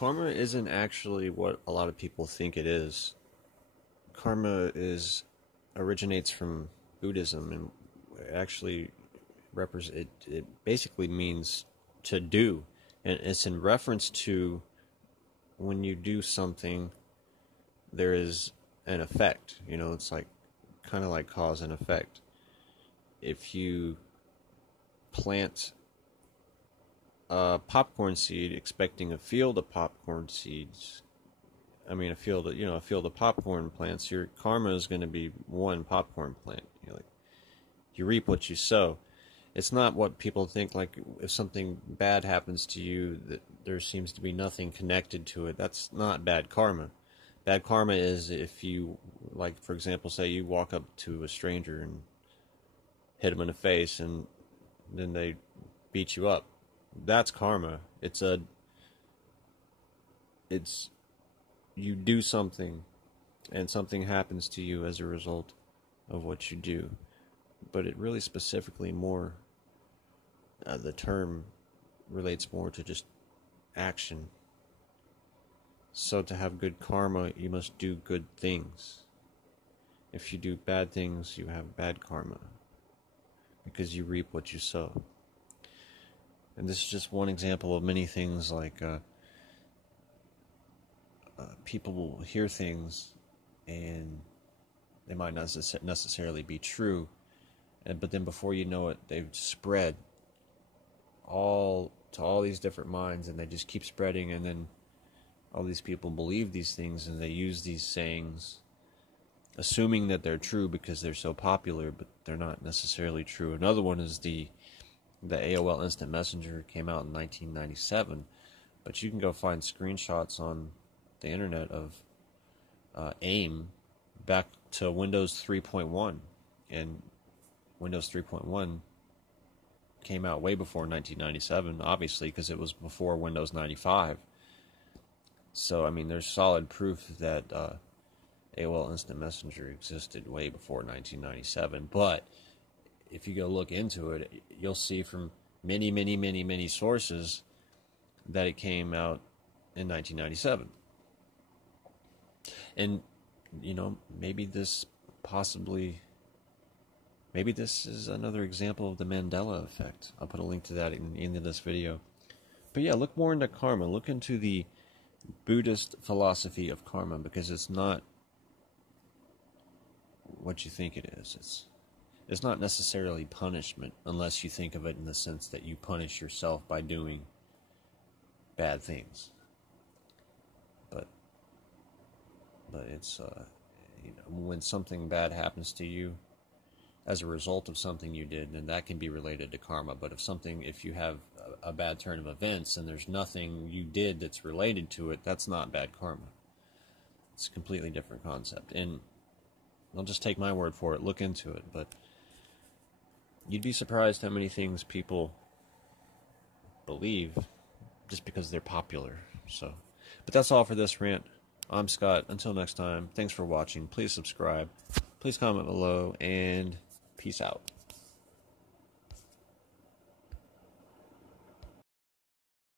Karma isn't actually what a lot of people think it is. Karma originates from Buddhism, and it actually it basically means to do, and it's in reference to when you do something, there is an effect. It's like kind of like cause and effect. If you plant a popcorn seed expecting a field of popcorn seeds, a field of popcorn plants, your karma is going to be one popcorn plant. You reap what you sow. It's not what people think, like if something bad happens to you, that there seems to be nothing connected to it. That's not bad karma. Bad karma is if you, like, for example, say you walk up to a stranger and hit them in the face and then they beat you up. That's karma. It's you do something and something happens to you as a result of what you do. But it really specifically more, the term relates more to just action. So to have good karma, you must do good things. If you do bad things, you have bad karma, because you reap what you sow. And this is just one example of many things, like people will hear things and they might not necessarily be true, but then before you know it, they've spread to all these different minds, and they just keep spreading, and then all these people believe these things, and they use these sayings assuming that they're true because they're so popular, but they're not necessarily true. Another one is the AOL Instant Messenger. Came out in 1997, but you can go find screenshots on the internet of AIM back to Windows 3.1, and Windows 3.1 came out way before 1997, obviously, because it was before Windows 95. So, there's solid proof that AOL Instant Messenger existed way before 1997. But if you go look into it, you'll see from many, many, many, many sources that it came out in 1997. And, maybe this is another example of the Mandela effect. I'll put a link to that in the end of this video. But yeah, look more into karma. Look into the Buddhist philosophy of karma, because it's not what you think it is. It's not necessarily punishment, unless you think of it in the sense that you punish yourself by doing bad things. But it's when something bad happens to you as a result of something you did, then that can be related to karma. But if you have a bad turn of events and there's nothing you did that's related to it, that's not bad karma. It's a completely different concept. And I'll just take my word for it. Look into it. But you'd be surprised how many things people believe just because they're popular. But that's all for this rant. I'm Scott. Until next time, thanks for watching. Please subscribe. Please comment below, and peace out.